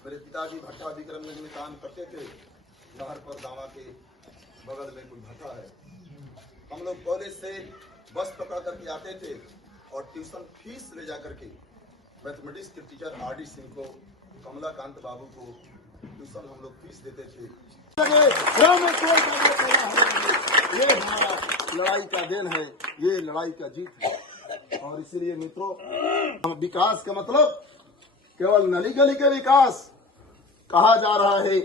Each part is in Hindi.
मेरे पिताजी भट्टा विक्रमगंज में काम करते थे। नहर पर गाँव के बगल में कोई भट्टा है। हम लोग कॉलेज से बस पकड़ करके आते थे और ट्यूशन फीस ले जा करके मैथमेटिक्स के टीचर आर.डी. सिंह को, कमलाकांत बाबू को ट्यूशन हम लोग फीस देते थे। ये हमारा लड़ाई का दिन है, ये लड़ाई का जीत है। और इसीलिए मित्रों, विकास का मतलब केवल नली गली के विकास कहा जा रहा है,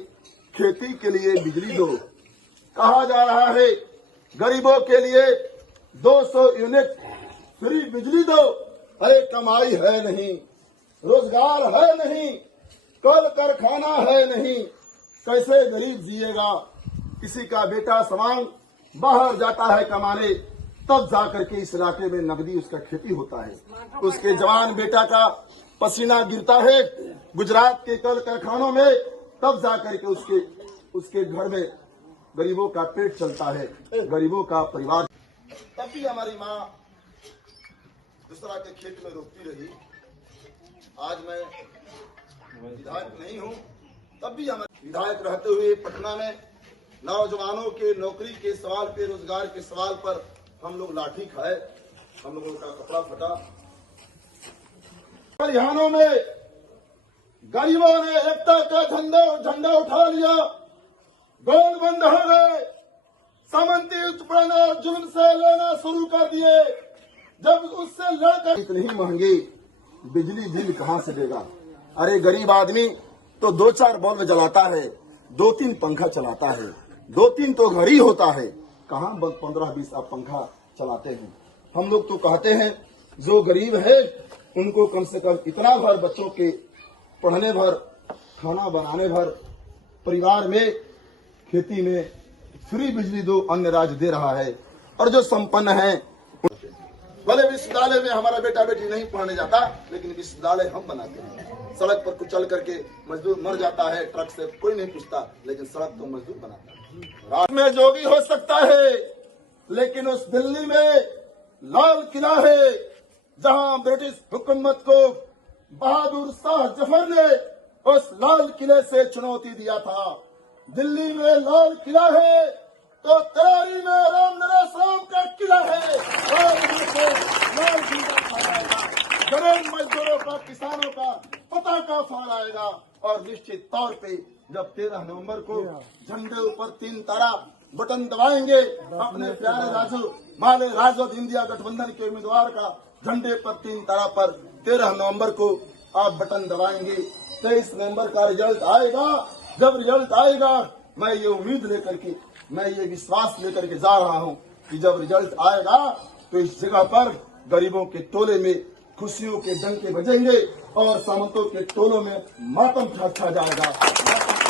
खेती के लिए बिजली दो कहा जा रहा है, गरीबों के लिए 200 यूनिट फ्री बिजली दो। अरे कमाई है नहीं, रोजगार है नहीं, कल कारखाना है नहीं, कैसे गरीब जिएगा। किसी का बेटा सवांग बाहर जाता है कमाने, तब जाकर के इस इलाके में नकदी उसका खेती होता है। उसके जवान बेटा का पसीना गिरता है गुजरात के कल कारखानों में, तब जाकर के उसके घर में गरीबों का पेट चलता है, गरीबों का परिवार। तब भी हमारी माँ दूसरा के खेत में रोकती रही। आज मैं विधायक नहीं हूँ, तब भी हमारे विधायक रहते हुए पटना में नौजवानों के नौकरी के सवाल पे, रोजगार के सवाल पर हम लोग लाठी खाए, हम लोगों का कपड़ा फटा। परिहानों में गरीबों ने एकता का झंडा उठा लिया, गोल बंद हो गए, सामंती उत्पीड़न और जुल्म से लेना शुरू कर दिए। जब उससे लड़कर इतनी महंगी बिजली बिल कहां से देगा। अरे गरीब आदमी तो 2-4 बल्ब जलाता है, 2-3 पंखा चलाता है, 2-3 तो घर ही होता है, कहां 15-20 आप पंखा चलाते हैं। हम लोग तो कहते हैं जो गरीब है उनको कम से कम इतना भर बच्चों के पढ़ने भर, खाना बनाने भर, परिवार में खेती में फ्री बिजली दो। अन्य राज्य दे रहा है और जो संपन्न है, भले विश्वविद्यालय में हमारा बेटा बेटी नहीं पढ़ने जाता, लेकिन विश्वविद्यालय हम बनाते हैं। सड़क पर कुचल करके मजदूर मर जाता है, ट्रक से कोई नहीं पूछता, लेकिन सड़क तो मजदूर बनाता है। रात में जोगी हो सकता है, लेकिन उस दिल्ली में लाल किला है जहां ब्रिटिश हुकूमत को बहादुर शाह जफर ने उस लाल किले से चुनौती दिया था। दिल्ली में लाल किला है तो तरारी में राम का किला है। गरीब मजदूरों का, किसानों का पताका फहराएगा। और निश्चित तौर पे जब 13 नवंबर को झंडे ऊपर 3 तारा बटन दबाएंगे, अपने प्यारे राजू माले राजद इंडिया गठबंधन के उम्मीदवार का झंडे पर 3 तारा पर 13 नवंबर को आप बटन दबाएंगे। 23 नवंबर का रिजल्ट आएगा। जब रिजल्ट आएगा, मैं ये उम्मीद लेकर के, मैं ये विश्वास लेकर के जा रहा हूँ कि जब रिजल्ट आएगा तो इस जगह पर गरीबों के टोले में खुशियों के डंके बजेंगे और सामंतों के टोलों में मातम छा जाएगा।